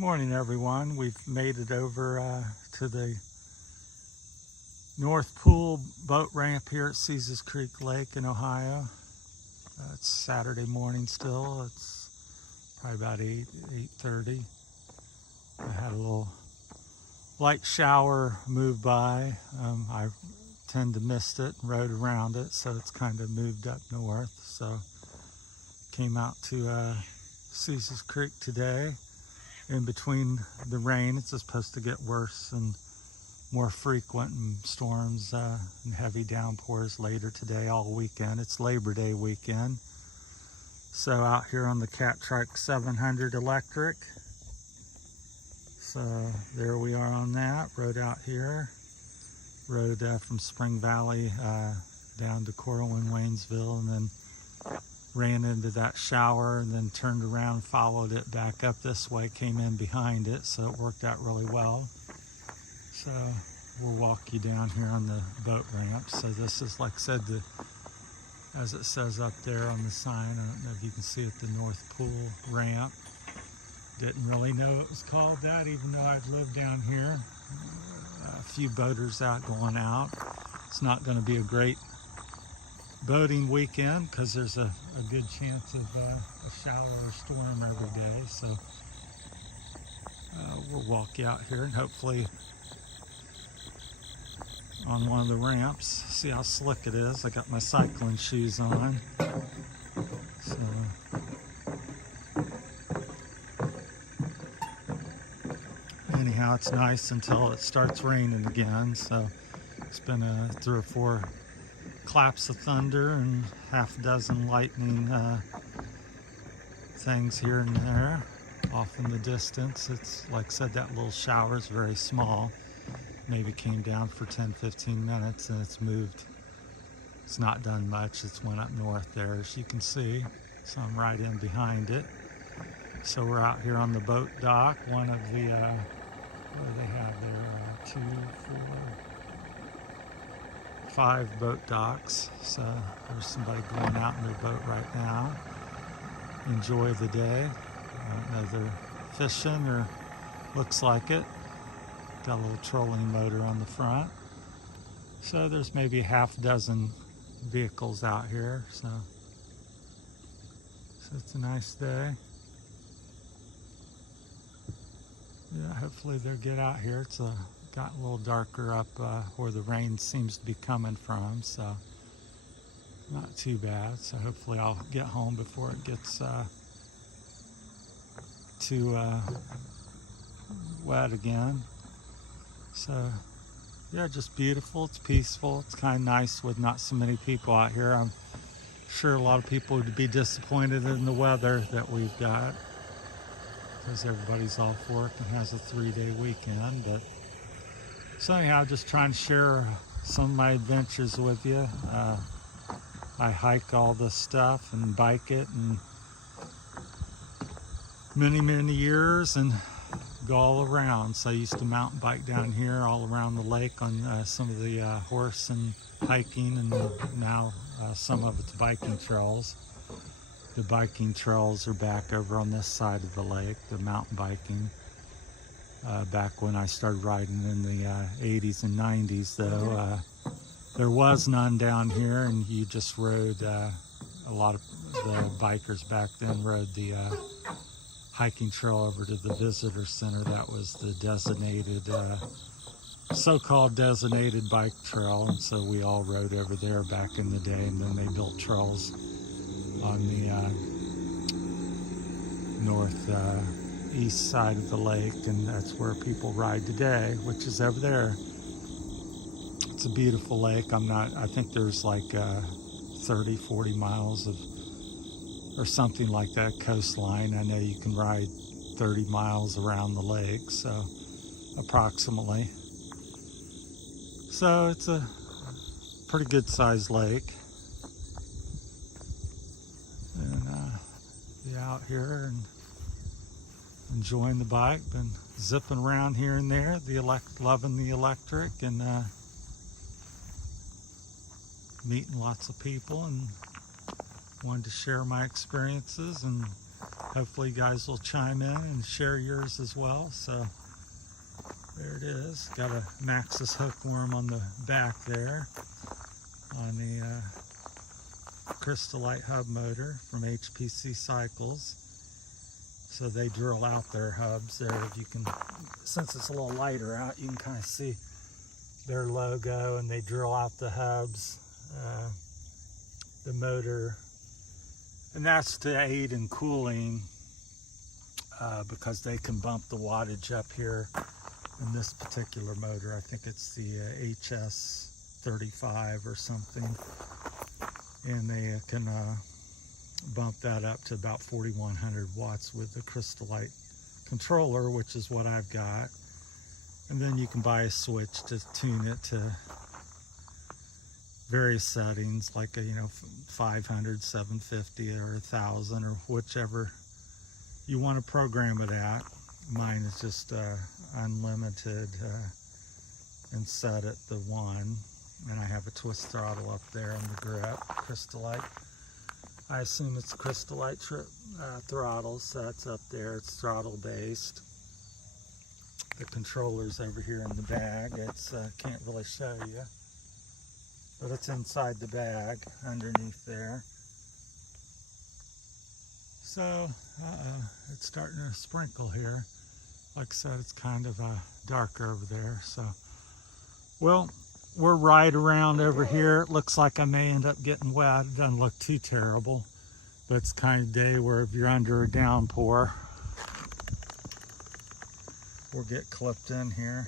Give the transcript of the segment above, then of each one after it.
Morning everyone. We've made it over to the North Pool boat ramp here at Caesars Creek Lake in Ohio. It's Saturday morning still. It's probably about 8:30. I had a little light shower move by. I tend to miss it and rode around it, so it's kind of moved up north. So came out to Caesars Creek today. In between the rain, it's supposed to get worse and more frequent, and storms and heavy downpours later today, all weekend. It's Labor Day weekend. So out here on the Catrike 700 electric. So there we are on that. Rode out here. Rode from Spring Valley down to Coral and Waynesville, and then ran into that shower and then turned around, followed it back up this way, came in behind it, so it worked out really well. So we'll walk you down here on the boat ramp. So this is, like I said, as it says up there on the sign, I don't know if you can see it, the North Pool ramp. Didn't really know it was called that, even though I've lived down here. A few boaters out going out. It's not going to be a great boating weekend because there's a good chance of a shower or storm every day. So we'll walk you out here and hopefully on one of the ramps, see how slick it is. I got my cycling shoes on. So anyhow, it's nice until it starts raining again. So it's been 3 or 4 claps of thunder and half a dozen lightning things here and there off in the distance. It's like I said, that little shower is very small. Maybe came down for 10-15 minutes and it's moved. It's not done much. It's went up north there, as you can see. So I'm right in behind it. So we're out here on the boat dock. One of the, what do they have there? 2, 4, 5 boat docks. So there's somebody going out in their boat right now. Enjoy the day. I don't know, they're fishing, or looks like it. Got a little trolling motor on the front. So there's maybe half a dozen vehicles out here. So it's a nice day. Yeah, hopefully they'll get out here. It's got a little darker up where the rain seems to be coming from, so not too bad. So hopefully I'll get home before it gets too wet again. So yeah, just beautiful. It's peaceful. It's kind of nice with not so many people out here. I'm sure a lot of people would be disappointed in the weather that we've got, because everybody's off work and has a 3-day weekend. But so anyhow, just trying to share some of my adventures with you. I hike all this stuff and bike it and many years and go all around. So I used to mountain bike down here all around the lake on some of the horse and hiking, and now some of it's biking trails. The biking trails are back over on this side of the lake, the mountain biking. Back when I started riding in the 80s and 90s, though, there was none down here, and you just rode, a lot of the bikers back then rode the hiking trail over to the visitor center. That was the designated, so-called designated bike trail, and so we all rode over there back in the day, and then they built trails on the northeast side of the lake, and that's where people ride today, which is over there. It's a beautiful lake. I think there's like 30-40 miles of, or something like that, coastline. I know you can ride 30 miles around the lake, so approximately. So it's a pretty good sized lake. And be out here and enjoying the bike. Been zipping around here and there, loving the electric, and meeting lots of people, and wanted to share my experiences and hopefully you guys will chime in and share yours as well. So there it is. Got a Maxxis hookworm on the back there on the Crystalite hub motor from HPC Cycles. So they drill out their hubs there. You can, since it's a little lighter out, you can kind of see their logo, and they drill out the hubs, the motor, and that's to aid in cooling because they can bump the wattage up here in this particular motor. I think it's the HS35 or something, and they can bump that up to about 4100 watts with the Crystalite controller, which is what I've got. And then you can buy a switch to tune it to various settings, like a, 500, 750, or 1000, or whichever you want to program it at. Mine is just unlimited and set at the 1, and I have a twist throttle up there on the grip, Crystalite. I assume it's Crystalite throttle, so that's up there. It's throttle based. The controller's over here in the bag. It's can't really show you, but it's inside the bag underneath there. So it's starting to sprinkle here. Like I said, it's kind of darker over there. So, well, we're right around over here. It looks like I may end up getting wet. It doesn't look too terrible, but it's the kind of day where if you're under a downpour, we'll get clipped in here.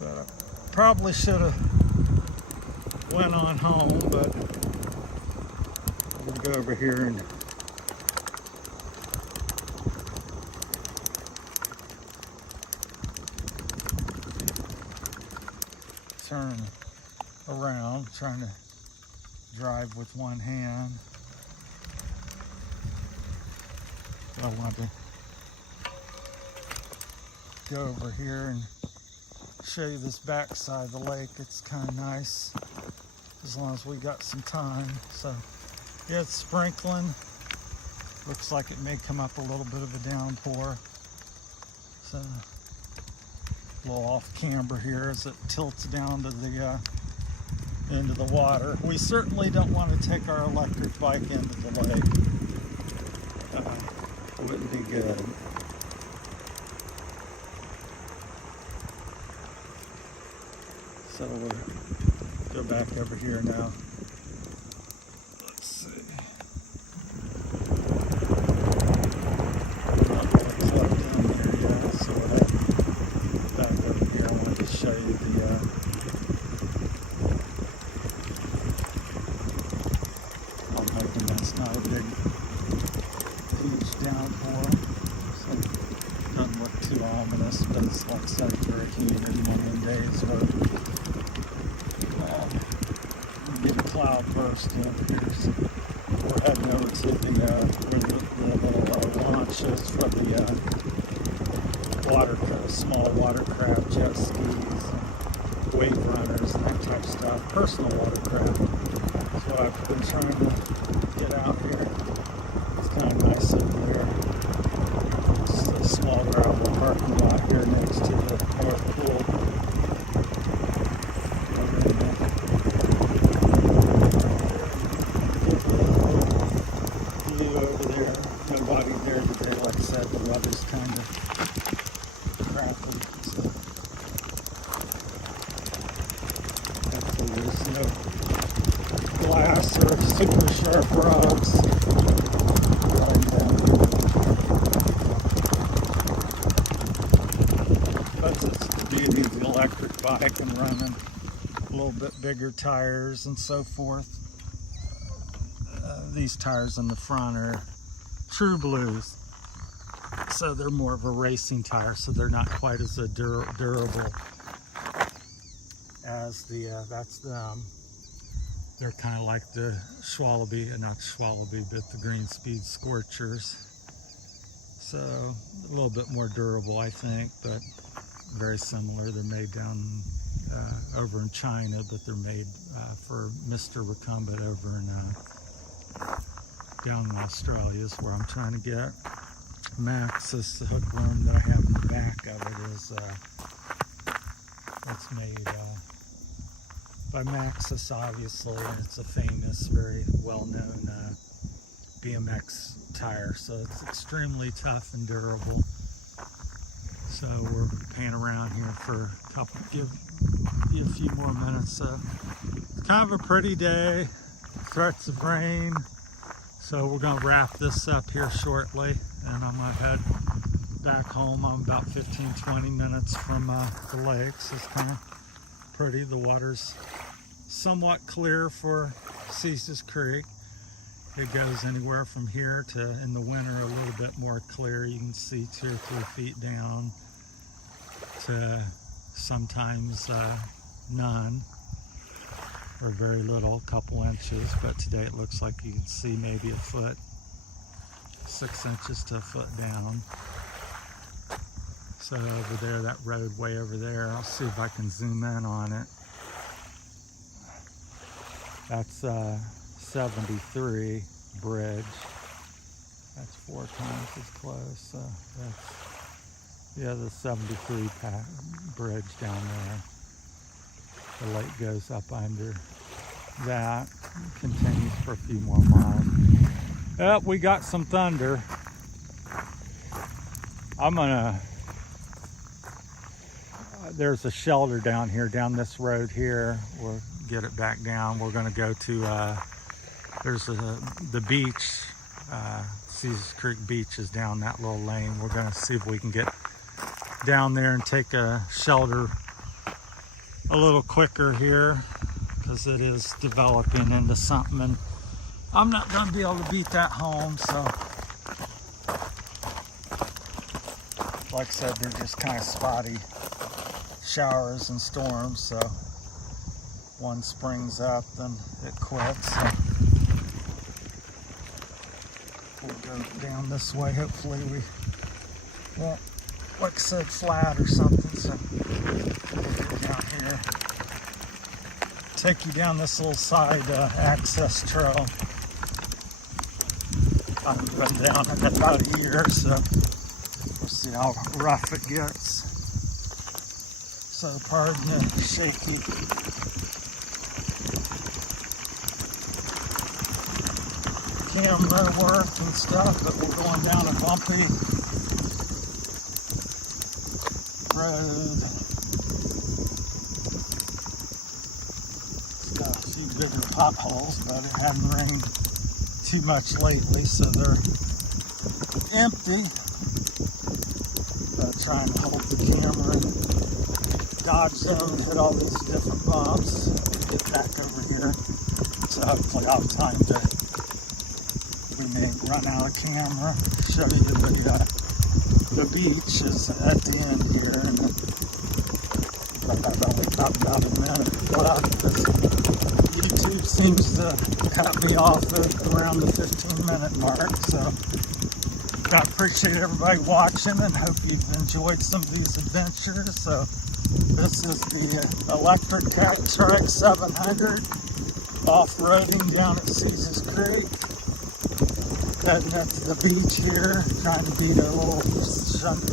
But I probably should have went on home, but I'm gonna go over here and turn around, trying to drive with one hand. But I want to go over here and show you this back side of the lake. It's kind of nice as long as we got some time. So yeah, it's sprinkling. Looks like it may come up a little bit of a downpour. So a little off camber here as it tilts down to the into the water. We certainly don't want to take our electric bike into the lake. Wouldn't be good. So we'll go back over here now. Let's see. Not really plugged in there yet, so we'll have back over here. I wanted to show you the I'm hoping that's not a big, huge downpour. So it doesn't look too ominous, but it's like I said, very humid one of them days where get a cloud burst in here. So we're heading over to the little launches for the small watercraft, jet skis, wave runners, and that type of stuff. Personal watercraft. That's what I've been trying to get out here. It's kind of nice over there. It's a small gravel parking lot here next to the North Pool. Nobody there today. Like I said, the weather's kind of crappy. So hopefully there's no glass or super sharp rocks going down. That's the beauty of the electric bike and running a little bit bigger tires and so forth. These tires in the front are True Blues, so they're more of a racing tire, so they're not quite as durable as the that's them. They're kind of like the Schwalbe, not Schwalbe, but the Green Speed Scorchers. So a little bit more durable, I think, but very similar. They're made down over in China, but they're made for Mr. Recumbent over in down in Australia is where I'm trying to get. Max, this hookworm that I have in the back of it is it's made by Maxis, obviously, and it's a famous, very well-known BMX tire, so it's extremely tough and durable. So we're paying around here for a couple, give you a few more minutes. It's kind of a pretty day, threats of rain, so we're going to wrap this up here shortly, and I'm going to head back home. I'm about 15-20 minutes from the lakes. It's kind of pretty. The water's somewhat clear for Caesar's Creek. It goes anywhere from here to, in the winter, a little bit more clear. You can see 2 or 3 feet down to sometimes none or very little, a couple inches. But today it looks like you can see maybe a foot, 6 inches to a foot down. So over there, that road way over there, I'll see if I can zoom in on it. That's 73 bridge. That's 4 times as close. So that's the other 73 bridge down there. The lake goes up under that, continues for a few more miles. Yep, we got some thunder. I'm gonna, there's a shelter down here, down this road here. We'll get it back down. We're gonna go to, there's the beach, Caesar's Creek Beach is down that little lane. We're gonna see if we can get down there and take a shelter a little quicker here, because it is developing into something, and I'm not gonna be able to beat that home. So like I said, they're just kind of spotty showers and storms, so one springs up, then it quits. So we'll go down this way. Hopefully we won't, like I said, flat or something. So we'll go down here, take you down this little side access trail. I haven't been down it in about a year, so we'll see how rough it gets. So pardon the shaky camera work and stuff, but we're going down a bumpy road. It's got a few bigger potholes, but it hadn't rained too much lately, so they're empty. Trying to hold the camera and dodge zone, hit all these different bumps, get back over here. So hopefully I'll have time to, we may run out of camera, show you the beach is at the end here, and I've only got about a minute left, because YouTube seems to cut me off at around the 15-minute mark. So I appreciate everybody watching, and hope you've enjoyed some of these adventures. So this is the electric Catrike 700 off-roading down at Caesar's Creek. Heading up to the beach here, trying to beat a little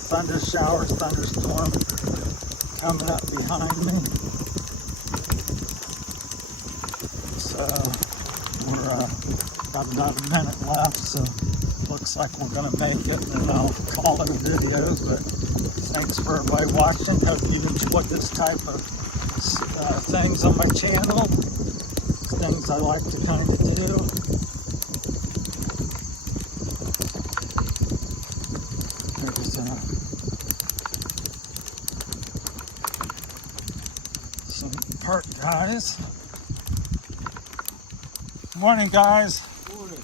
thunderstorm coming up behind me. So we're got about a minute left, so looks like we're gonna make it, and I'll call it a video. But thanks for everybody watching. Hope you enjoyed this type of things on my channel. Things I like to kind of do. There's some park guys. Morning, guys. Morning.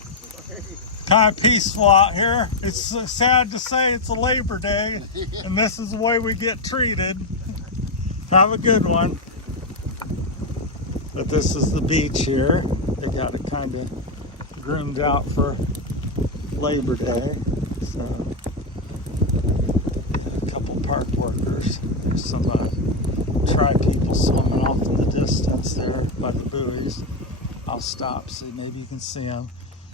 Kind of peaceful out here. It's sad to say it's a Labor Day, and this is the way we get treated. Have a good one. But this is the beach here. They got it kind of groomed out for Labor Day. So a couple park workers. There's some tri people swimming off in the distance there by the buoys. I'll stop, see, maybe you can see them.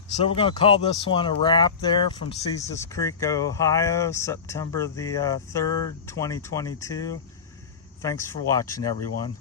So we're going to call this one a wrap there from Caesars Creek, Ohio, September the 3rd, 2022. Thanks for watching, everyone.